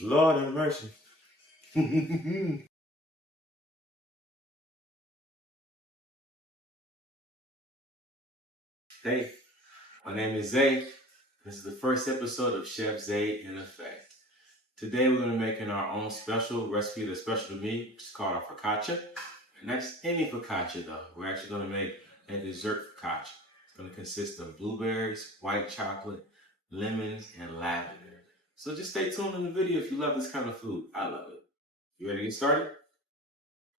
Lord have mercy. Hey, my name is Zay. This is the first episode of Chef Zay in Effect. Today we're going to be making our own special recipe that's special to me, which is called a focaccia. And that's any focaccia though. We're actually going to make a dessert focaccia. It's going to consist of blueberries, white chocolate, lemons, and lavender. So just stay tuned in the video if you love this kind of food. I love it. You ready to get started?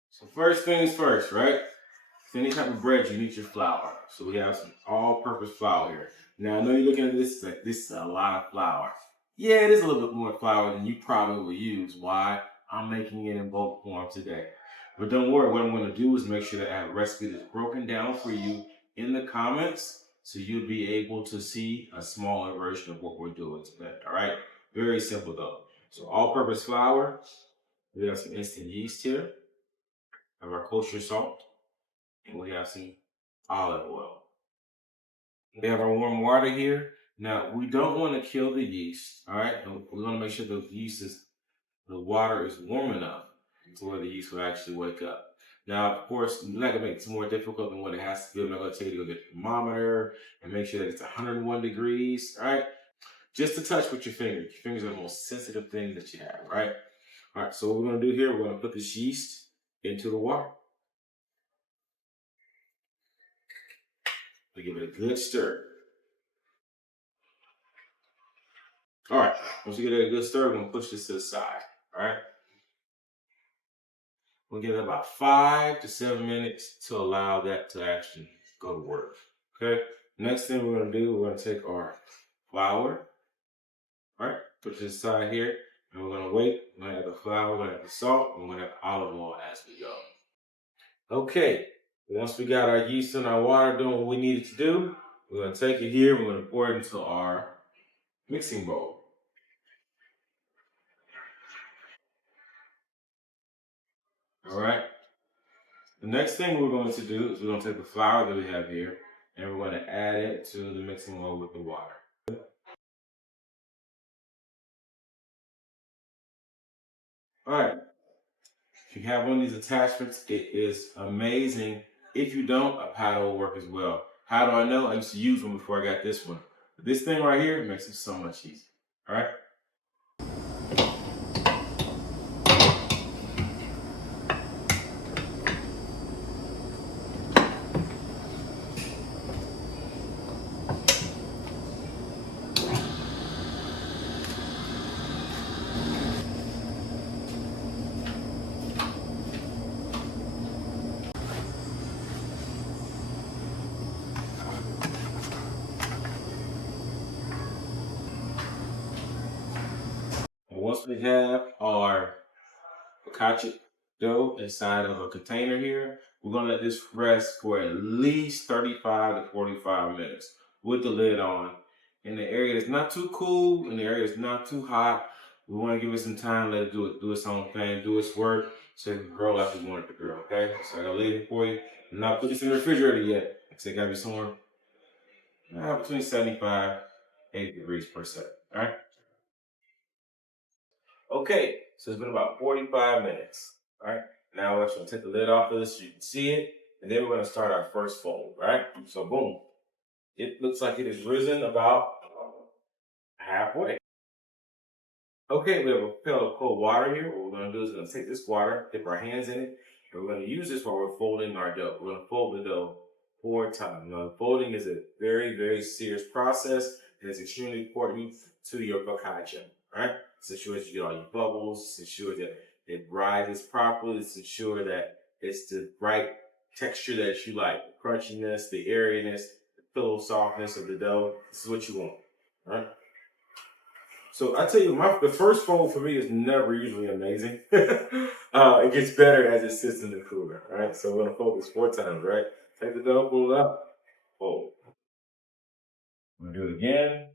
So first things first, right? For any type of bread, you need your flour. So we have some all-purpose flour here. Now I know you're looking at this like this is a lot of flour. Yeah, it is a little bit more flour than you probably will use. Why? I'm making it in bulk form today. But don't worry, what I'm going to do is make sure that I have a recipe that's broken down for you in the comments so you'll be able to see a smaller version of what we're doing today. All right? Very simple though. So all-purpose flour. We have some instant yeast here. We have our kosher salt. And we have some olive oil. We have our warm water here. Now, we don't want to kill the yeast, all right? And we want to make sure the water is warm enough to where the yeast will actually wake up. Now, of course, I'm not going to make it more difficult than what it has to be. I'm not going to tell you to go get a thermometer and make sure that it's 101 degrees, all right? Just to touch with your fingers. Your fingers are the most sensitive thing that you have, right? All right, so what we're going to do here, we're going to put this yeast into the water. We give it a good stir. All right, once you get a good stir, we're gonna push this to the side. All right, we'll give it about 5 to 7 minutes to allow that to actually go to work. Okay, next thing we're gonna do, we're gonna take our flour, all right, put it to the side here, and we're gonna wait. We're gonna add the flour, we're gonna add the salt, and we're gonna add olive oil as we go. Okay, once we got our yeast and our water doing what we needed to do, we're gonna take it here, we're gonna pour it into our mixing bowl. All right. The next thing we're going to do is we're going to take the flour that we have here and we're going to add it to the mixing bowl with the water. All right. If you have one of these attachments, it is amazing. If you don't, a paddle will work as well. How do I know? I used to use one before I got this one. But this thing right here makes it so much easier. All right. And once we have our focaccia dough inside of a container here, we're going to let this rest for at least 35 to 45 minutes with the lid on. In the area that's not too cool, in the area that's not too hot, we want to give it some time, let it do its own thing, do its work, so it can grow like we want it to grow, okay? So I got to leave it for you. I'm not putting this in the refrigerator yet. So it got to be somewhere between 75 80 degrees per second, all right? Okay, so it's been about 45 minutes. All right, now we're going to take the lid off of this so you can see it, and then we're going to start our first fold, right? So boom, it looks like it has risen about halfway. Okay, we have a pail of cold water here. What we're going to do is we're going to take this water, dip our hands in it, and we're going to use this while we're folding our dough. We're going to fold the dough 4 times. Now, folding is a very, very serious process, and it's extremely important to your focaccia, right? It's ensure that you get all your bubbles, it's ensure that it rises properly, it's ensure that it's the right texture that you like, the crunchiness, the airiness, the pillow softness of the dough. This is what you want, right? So I tell you, the first fold for me is never usually amazing. It gets better as it sits in the cooler, right? So we're gonna fold this 4 times, right? Take the dough, pull it up, fold. We're gonna do it again.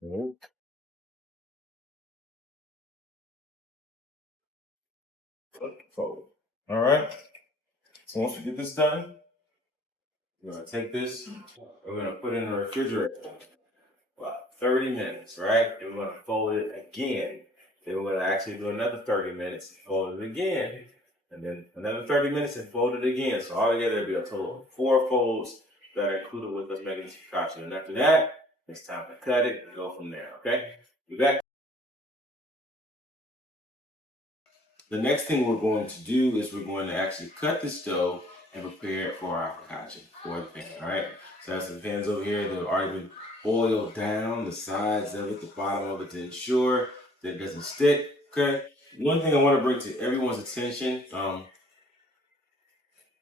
Mhm. Fold. All right. So once we get this done, we're gonna take this. We're gonna put it in the refrigerator. About 30 minutes, right? Then we're gonna fold it again. Then we're gonna actually do another 30 minutes and fold it again. And then another 30 minutes and fold it again. So altogether it'll be a total of 4 folds that are included with us making this focaccia. And after that, it's time to cut it and go from there, okay? You back? The next thing we're going to do is we're going to actually cut this dough and prepare it for our focaccia, for the pan, all right? So that's the pans over here. They've already been oiled down, the sides of it, the bottom of it, to ensure that it doesn't stick, okay? One thing I want to bring to everyone's attention,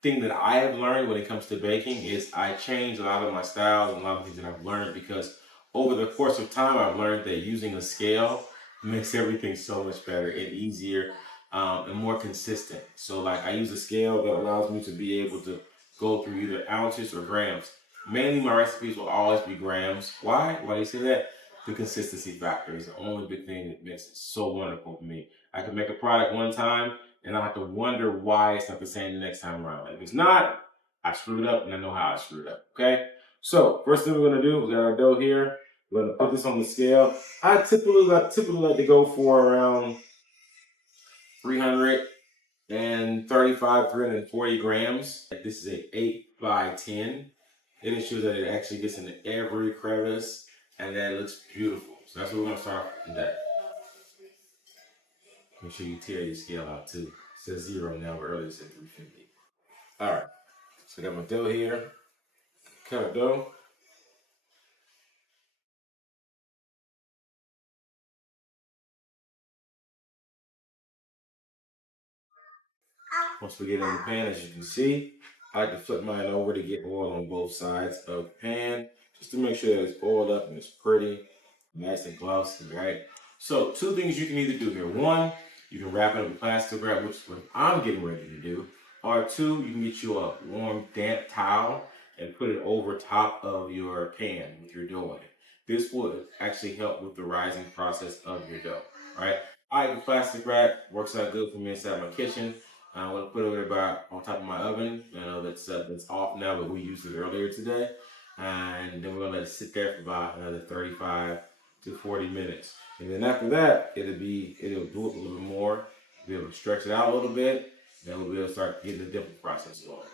thing that I have learned when it comes to baking is I change a lot of my styles and a lot of things that I've learned because over the course of time I've learned that using a scale makes everything so much better and easier and more consistent. So like I use a scale that allows me to be able to go through either ounces or grams. Mainly my recipes will always be grams. Why? Why do you say that? The consistency factor is the only big thing that makes it so wonderful for me. I can make a product one time and I have to wonder why it's not the same the next time around. If it's not, I screwed up and I know how I screwed up, okay? So first thing we're gonna do is got our dough here. We're gonna put this on the scale. I typically like to go for around 335, 340 grams. This is a 8 by 10. It ensures that it actually gets into every crevice and that it looks beautiful. So that's what we're gonna start with that. Make sure you tear your scale out too. It says 0 now, but earlier it said 350. All right, so I got my dough here. Cut our dough. Once we get in the pan, as you can see, I like to flip mine over to get oil on both sides of the pan, just to make sure that it's oiled up and it's pretty, nice and glossy, right? So 2 things you can either do here. 1, you can wrap it in plastic wrap, which is what I'm getting ready to do. Or 2, you can get you a warm, damp towel and put it over top of your pan with your dough in it. This will actually help with the rising process of your dough, right? I like the plastic wrap, works out good for me inside my kitchen. I'm gonna put it about on top of my oven. I know that's off now, but we used it earlier today. And then we're gonna let it sit there for about another 35 to 40 minutes. And then after that, it'll do it a little bit more. We'll be able to stretch it out a little bit. Then we'll be able to start getting the dipping process going.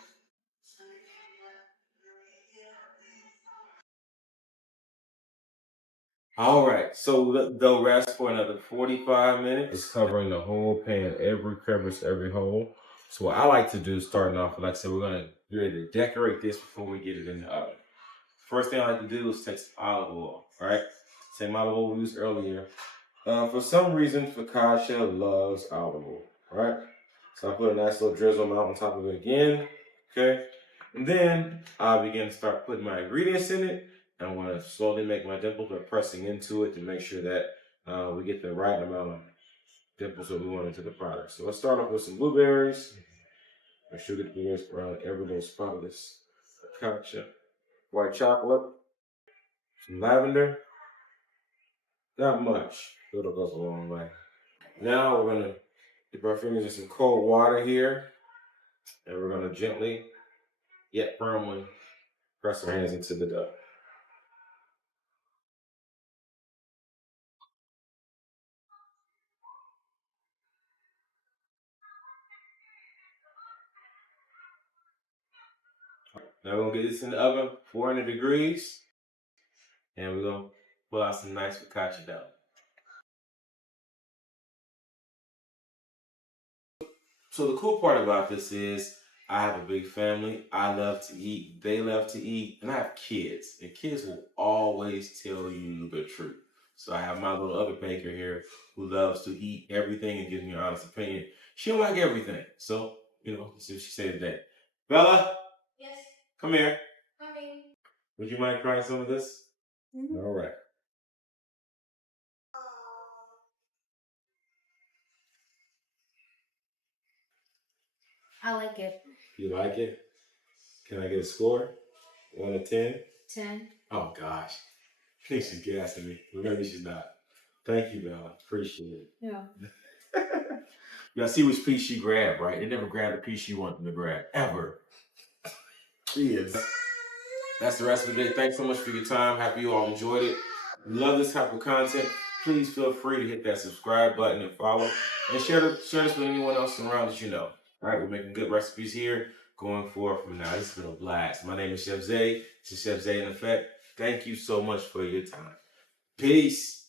All right, so let the dough rest for another 45 minutes. It's covering the whole pan, every crevice, every hole. So what I like to do, starting off, like I said, we're gonna be ready to decorate this before we get it in the oven. First thing I like to do is take some olive oil, all right? Same olive oil we used earlier. For some reason, focaccia loves olive oil, all right? So I put a nice little drizzle amount on top of it again, okay? And then I begin to start putting my ingredients in it. And I want to slowly make my dimples by pressing into it to make sure that we get the right amount of dimples that we want into the product. So let's start off with some blueberries. Make sure we get the blueberries around every little spot of this focaccia. White chocolate, some lavender, not much, but it goes a long way. Now we're gonna dip our fingers in some cold water here, and we're gonna gently, yet firmly, press our hands into the dough. Now we're gonna get this in the oven, 400 degrees, and we're gonna pull out some nice focaccia dough. So the cool part about this is I have a big family. I love to eat. They love to eat. And I have kids. And kids will always tell you the truth. So I have my little other baker here who loves to eat everything and gives me an honest opinion. She don't like everything. So, let's see what she said today. Bella, yes. Come here. Coming. Would you mind trying some of this? Mm-hmm. All right. I like it. You like it? Can I get a score? 1 to 10? 10. Oh gosh. I think she's gassing me. Maybe she's not. Thank you, Bella. Appreciate it. Yeah. Y'all see which piece she grabbed, right? They never grabbed the piece she wanted them to grab, ever. Yes. That's the rest of the day. Thanks so much for your time. Happy you all enjoyed it. Love this type of content. Please feel free to hit that subscribe button and follow. And share this with anyone else around that you know. All right, we're making good recipes here going forward from now. This has been a blast. My name is Chef Zay. This is Chef Zay in Effect. Thank you so much for your time. Peace.